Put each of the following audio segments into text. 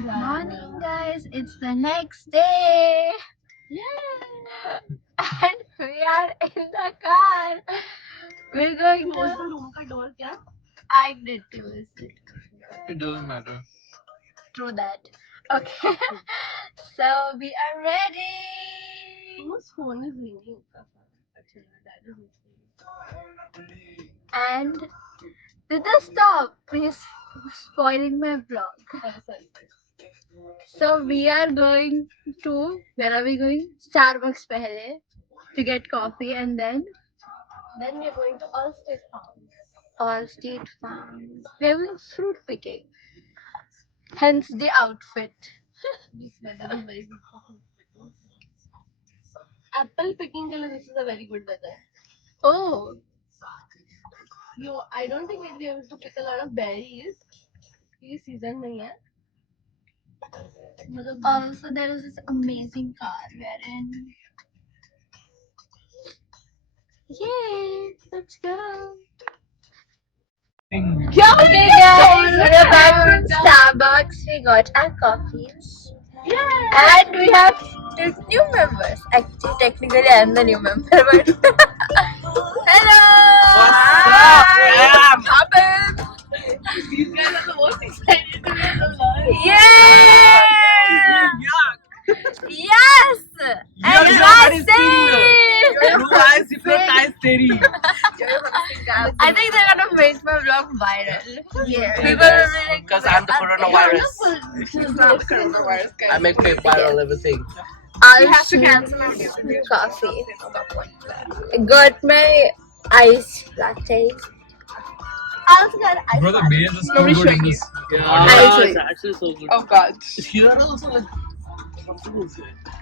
Good morning, guys. It's the next day. Yeah. And we are in the car. We're going to. The room ka door kya? I did close it. It doesn't matter. True that. Okay. So we are ready. Whose phone is ringing? And did they stop? Please spoiling my vlog. So we are going to, where are we going? Starbucks pehle to get coffee, and then Then we are going to Allstate Farm. Allstate Farm. We are going fruit picking. Hence the outfit. This weather is very good. Apple picking, this is a very good weather. Oh, I don't think we'll be able to pick a lot of berries. This season nahi hai. also there is this amazing car we're in. Yay, let's go. Okay guys, we're back from Starbucks. We got our coffees. Yeah. And we have two new members. Actually, technically I'm the new member, but hello! What's up, What's happened? These guys are the most excited to be on the vlog. Yeah! Yes! And I say! Blue eyes hypnotize theory. I think they're gonna make my vlog viral. Yeah. People will be like, Because I'm the coronavirus. She's not the coronavirus guy. I make viral everything. I have to cancel my coffee. Got my ice latte. I also got ice Brother, latte. Maze is too good in this. Yeah, it's actually so good. Oh god. Here are also like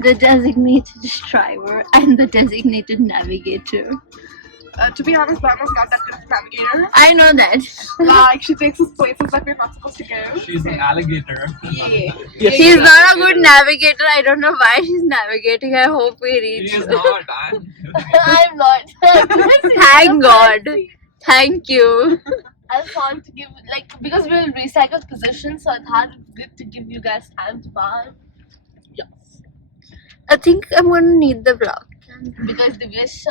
The designated driver and the designated navigator. To be honest, Bama's not that good of a navigator. I know that. Like, she takes us places that we're not supposed to go. She's an alligator. Yeah. She's not a good navigator. I don't know why she's navigating. I hope we She reach. is not. I'm not. Thank God. Thank you. I just want to give, like, because we'll recycle positions, so I thought it's good to give you guys time to buy. I think I'm gonna need the vlog. Because Divyesh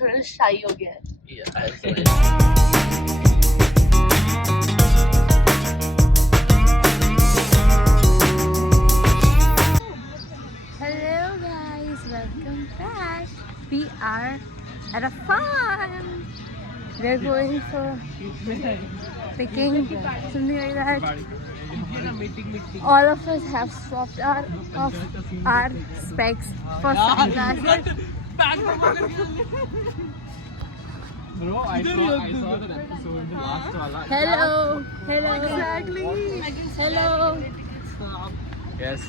थोड़ा shy हो गया है. yeah. Hello guys, welcome back. We are at a farm. We're going for picking something like that. All of us have swapped our specs for sunglasses. Bro, I saw that episode in the last one. Hello. Exactly. Hello. Yes.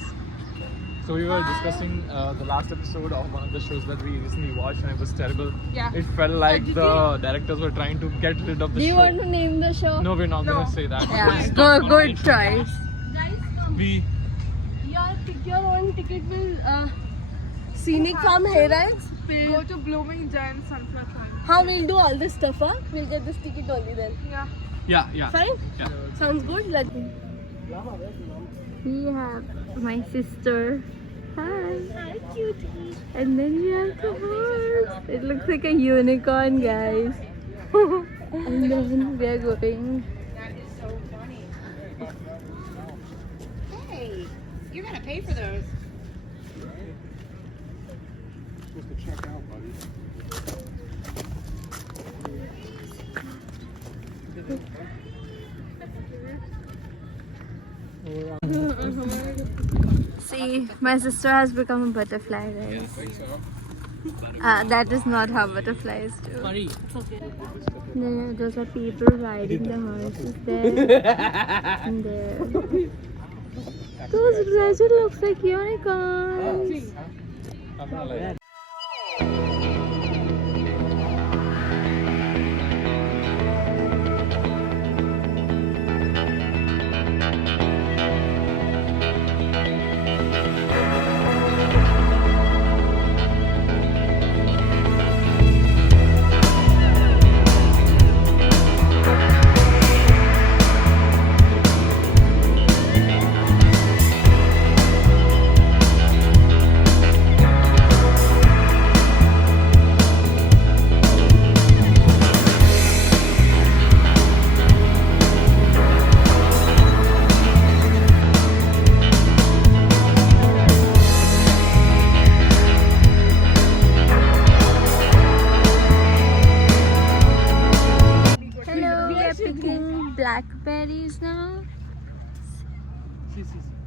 So we were discussing the last episode of one of the shows that we recently watched, and it was terrible. Yeah. It felt like the directors were trying to get rid of the Do show. you want to name the show? No, we're not gonna say that. Yeah. It's not gonna Good be- choice. We Your own ticket will scenic farm hai right? Go to Blooming Giant Sunflower Farm. How we'll do all this stuff, huh? We'll get this ticket only then. yeah. Fine? Yeah. Sounds good. Let me. We have my sister. Hi. Hi, cutie. And then we have the horse. It looks like a unicorn, guys. And then we are going. That is so funny. Hey, you're gonna pay for those. supposed to check out, buddy. See, my sister has become a butterfly, guys. That is not how butterflies do. No, those are people riding the horses there. And there. Those dresses looks like unicorns.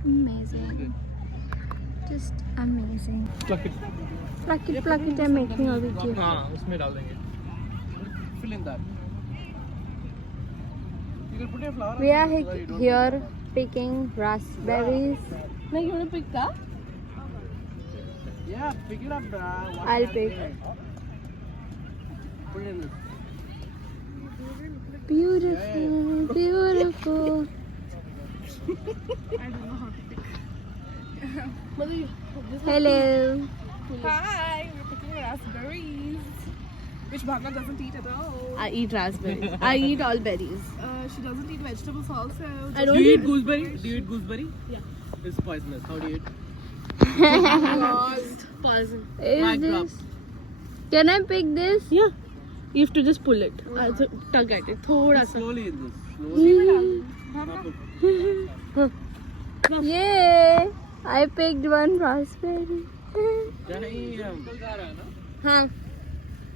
Amazing. Just amazing. Pluck it. Pluck it, I'm making a video. हाँ उसमें डाल देंगे. Fill in that. You can put your flower. We are here picking raspberries. No, you want to pick that? Yeah, pick it up. I'll pick. Put it in this. Beautiful, beautiful. Hello. Hi, we're picking raspberries. Which Bhavna doesn't eat at all. I eat raspberries. I eat all berries. She doesn't eat vegetables also. I don't Do you eat gooseberry? Do you eat gooseberry? Yeah. It's poisonous. How do you eat? Poison. Is this? Can I pick this? Yeah. You have to just pull it. Also, tug at it. Thoda sa. Slowly in this. Slowly. Yay! I picked one raspberry. Damn. Huh.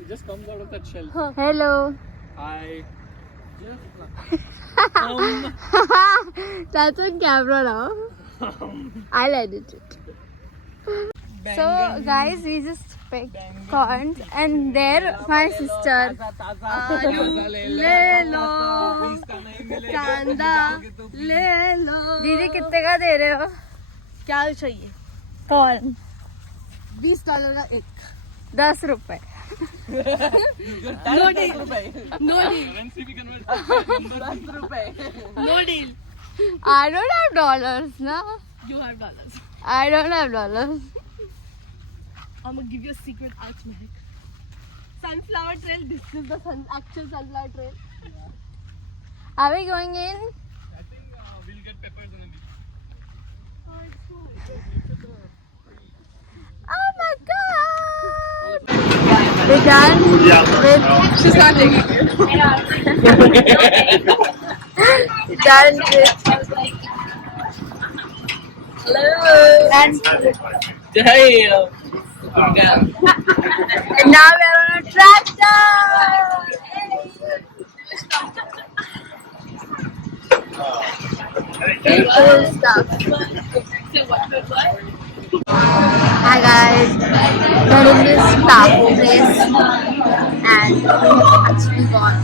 It just comes out of that shell. Hello. Hi. That's on camera now. I'll edit it. So guys, we just picked corns and there my sister. ले लो कांदा ले लो. दीदी कितने का दे रहे हो? क्या चाहिए? कॉर्न. $20 का एक. 10 रुपए. No deal. No deal. Currency we convert. No deal. I don't have dollars, no. You have dollars. I don't have dollars. I'm gonna give you a secret arch magic. Sunflower trail. This is the actual sunflower trail. Are we going in? I think we'll get peppers and Oh my god! We're done with. She's not taking it. We're done with. Hello! And Damn. now we're on a tractor! Cool stuff. Hi guys, we're in this taco place and we have actually gone.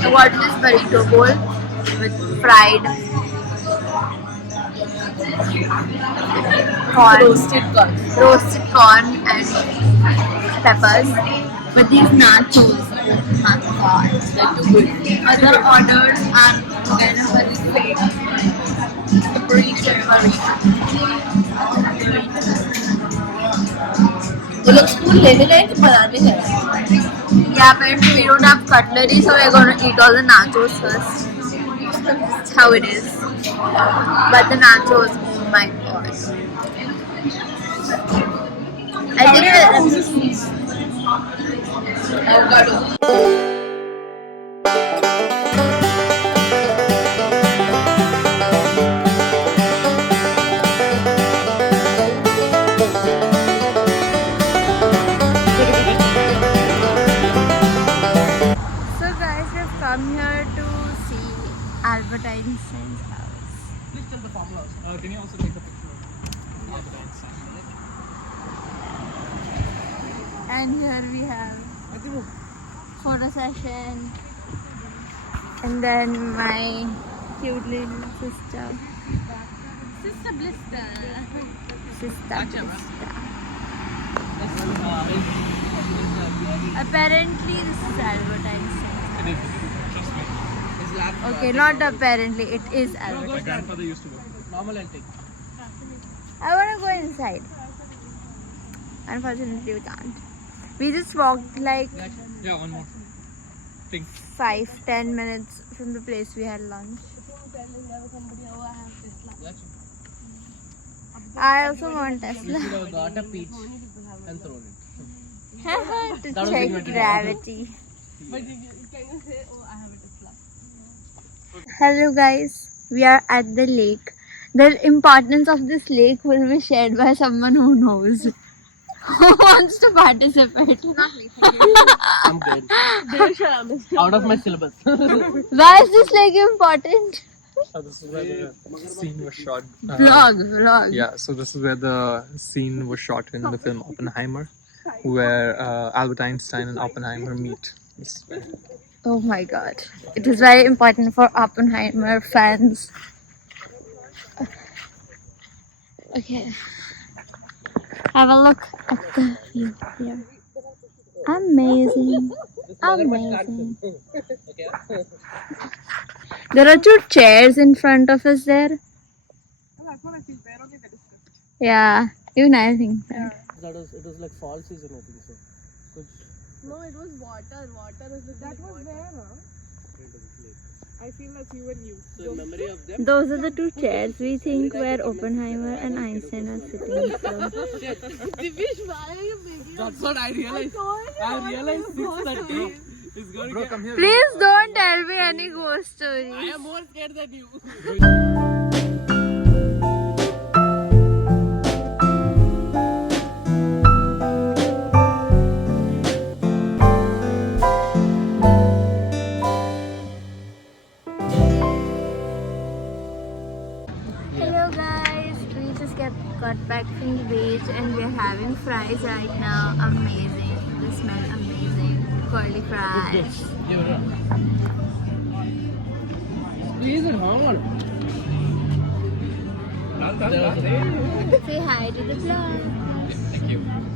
So what is this burrito bowl with fried corn, roasted corn and peppers. But these nachos, oh my god, they're too good. Other orders are together very sweet. The burrito and वो लोग spoon लेने गए कि बनाने गए? yeah, apparently we don't have cutlery, so we're gonna eat all the nachos first. That's how it is. But the nachos, oh my god. I think so guys, we've come here to see Albert Einstein's house. Please tell the formula. can you also take a picture of Albert Einstein? And here we have photo session. And then my cute little sister. Sister Blister. Sister Blister. Apparently this is Albert Einstein. It is. Trust me. Okay, not apparently, it is Albert. My grandfather used to go. Normal and take. I want to go inside. Unfortunately, we can't. We just walked like Yeah, one more thing. 5-10 minutes from the place we had lunch. I also want You Tesla should have got a peach and thrown it. to That was check invented. gravity. But can you say, oh, I have a Tesla? Hello guys, we are at the lake. The importance of this lake will be shared by someone who knows. Who wants to participate? I'm good. Out of my syllabus. Why is this lake important? This is where the scene was shot. Vlog. Yeah, so this is where the scene was shot in the film Oppenheimer, where Albert Einstein and Oppenheimer meet. This is where- Oh my god. It is very important for Oppenheimer fans. Okay. Have a look at the view here. Amazing. Amazing. There are two chairs in front of us there. That's what I feel. Where only they discussed. Yeah, even I think that. It was like fall season, I think so. No, it was water. Water was that was there, huh? I feel that's you and you. So in memory of them. Those are the two chairs we think where Oppenheimer and Einstein are sitting. So. Divish, why are you making That's what I realized. I realized 6:30 is going to Bro, get. come here. Please don't tell me any ghost I stories. am more scared than you. Hello guys, we just got back from the beach and we're having fries right now. Amazing, they smell amazing. Curly fries. Squeeze it hard. Say hi to the vlog. Thank you.